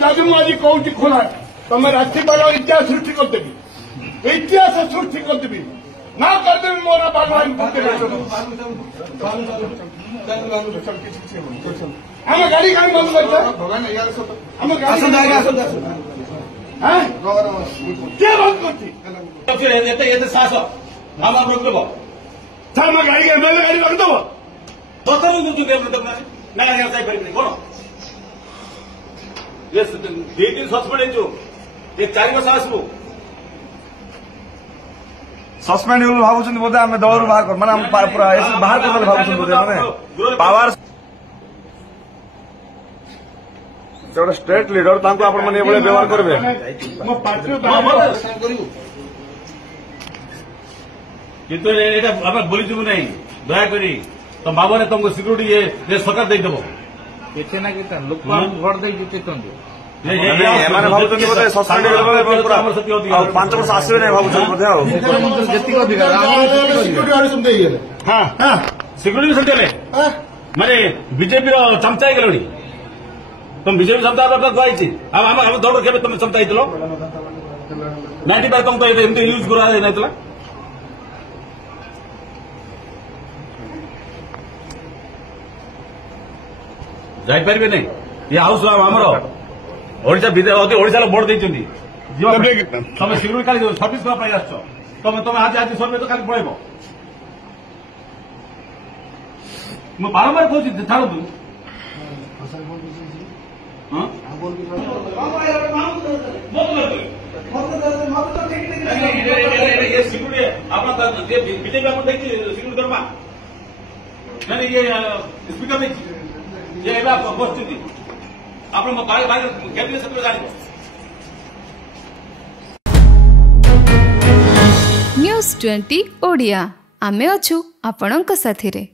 ताकि मुझे कौन खोला तुम राष्ट्रीय इतिहास सृष्टि करदेवी इतिहास सृष्टि करदेवी ना करदेवी मोर भगवान आम गाड़ी कहीं बंद कर साहस आम रोकदेव सर मैं गाड़ी एमएलए गाड़ी रखदेव ना जापर कौन ये 2 दिन सस्पेंड हो 4 वर्ष आसबू सस्पेंड भावुं बोधे आम दल बाहर कर माने पूरा बाहर कर भावुं बोधे माने पावर गोटे स्टेट लीडर तांको आपण माने एबळे व्यवहार करबे किंतु एटा अब बोली जु नहीं दया करी तो बाबा तुमको सिक्यूरिटी ये सरकार दे देबो किसी ना किसी लोक भोट दे जितेंगे भावुं बोधे सस्पेंड 5 वर्ष आसवे नहीं भावुं बोधे हाँ सिक्यूरिटी सेंटर माने बीजेपी चमचा है गलड़ी तुम बीजेपी चमचा कही आम दौड़ के तुम चमचा हो 95 तुम तो एमती यूज करा जापर नहीं ये हाउस आमर ओडिशा भोट देती तुम सिक्यूरीटी खाली सर्विस करने आस तुम आज सर्वे तो खाली पड़े मुझे बारंबार कहूँ छाड़ू सिक्यूरीटी बीजेपी सिक्यूरीटी दरमा नहीं ये स्पीकर ये बसुँच आप कैबिनेट सेक्रेटरी जान न्यूज़ 20 ओडिया आमे अछु आपणक साथी रे।